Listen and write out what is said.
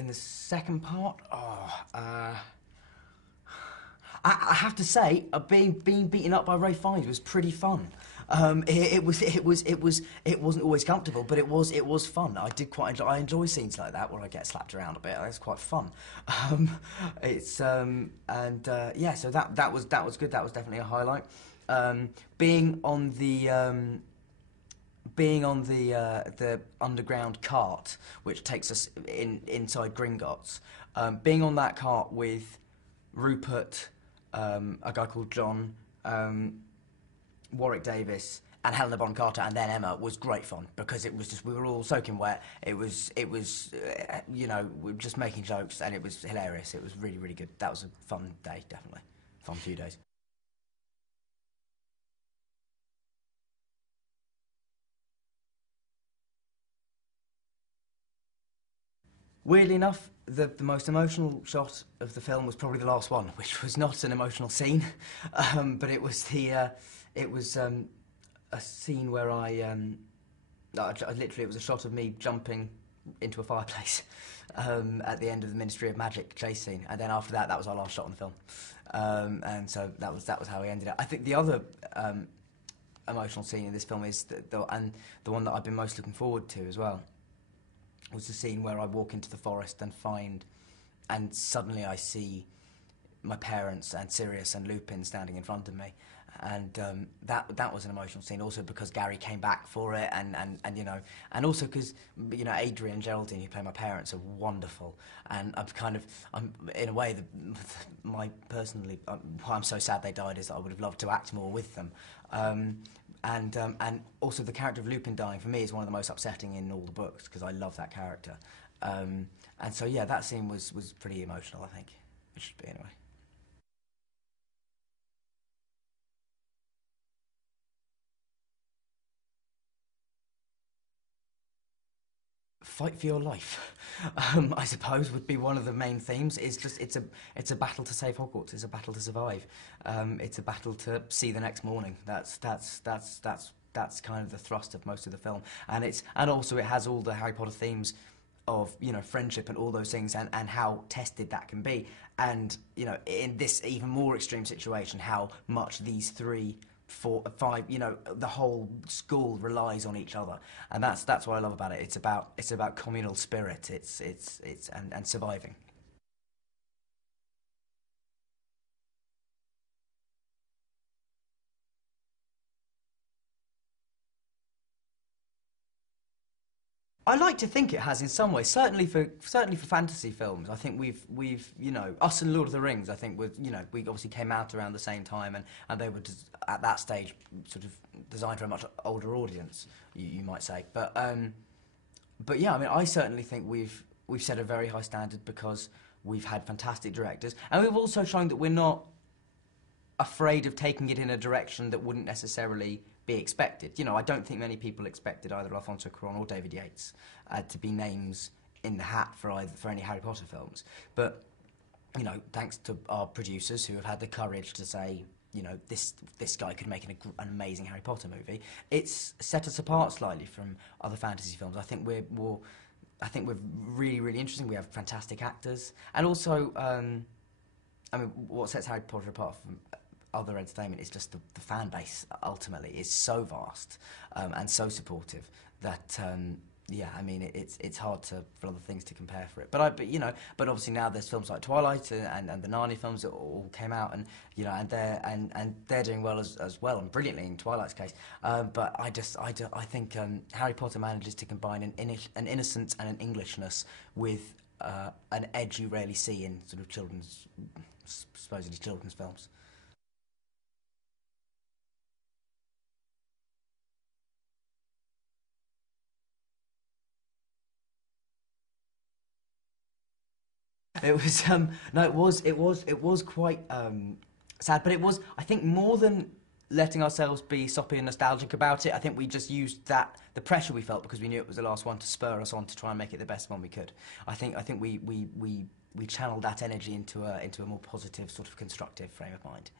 In the second part, I have to say, being beaten up by Ray Fiennes was pretty fun. It wasn't always comfortable, but it was fun. I did quite enjoy. I enjoy scenes like that where I get slapped around a bit. It's quite fun. Yeah. So that was good. That was definitely a highlight. Being on the underground cart, which takes us inside Gringotts, being on that cart with Rupert, a guy called John, Warwick Davis, and Helena Bonham Carter, and then Emma, was great fun, because it was just, we were all soaking wet. It was you know, we were just making jokes, and it was hilarious. It was really, really good. That was a fun day, definitely. Fun few days. Weirdly enough, the most emotional shot of the film was probably the last one, which was not an emotional scene, but it was a scene where I literally, it was a shot of me jumping into a fireplace at the end of the Ministry of Magic chase scene, and then after that, that was our last shot on the film, and so that was how we ended it. I think the other emotional scene in this film is the one that I've been most looking forward to as well, was the scene where I walk into the forest and suddenly I see my parents and Sirius and Lupin standing in front of me, and that was an emotional scene, also because Gary came back for it, and you know, and also because, you know, Adrian and Geraldine, who play my parents, are wonderful, and I'm in a way, personally, why I'm so sad they died is that I would have loved to act more with them. And also the character of Lupin dying, for me, is one of the most upsetting in all the books, because I love that character. And so, yeah, that scene was pretty emotional, I think. It should be, anyway. Fight for your life, I suppose, would be one of the main themes. It's a battle to save Hogwarts. It's a battle to survive. It's a battle to see the next morning. That's kind of the thrust of most of the film. And also it has all the Harry Potter themes of, you know, friendship and all those things, and how tested that can be. And, you know, in this even more extreme situation, how much these three, four, five, you know, the whole school relies on each other, and that's what I love about it. It's about communal spirit. And surviving. I like to think it has in some ways. Certainly for fantasy films, I think we've you know, us and Lord of the Rings. I think you know, we obviously came out around the same time, and they were at that stage sort of designed for a much older audience, you might say. But yeah, I mean, I certainly think we've set a very high standard, because we've had fantastic directors, and we've also shown that we're not afraid of taking it in a direction that wouldn't necessarily be expected. You know, I don't think many people expected either Alfonso Cuarón or David Yates to be names in the hat for any Harry Potter films. But, you know, thanks to our producers, who have had the courage to say, you know, this guy could make an amazing Harry Potter movie, it's set us apart slightly from other fantasy films. I think we're really, really interesting. We have fantastic actors, and also, I mean, what sets Harry Potter apart from other entertainment is just the fan base, ultimately, is so vast, and so supportive that, yeah, I mean, it's hard for other things to compare for it. But you know, but obviously now there's films like Twilight and the Narnia films that all came out, and you know, and they're doing well as well, and brilliantly in Twilight's case. But I think Harry Potter manages to combine an innocence and an Englishness with an edge you rarely see in sort of supposedly children's films. It was no, it was quite sad, but it was, I think, more than letting ourselves be soppy and nostalgic about it. I think we just used the pressure we felt, because we knew it was the last one, to spur us on to try and make it the best one we could. I think we channeled that energy into a more positive, sort of constructive frame of mind.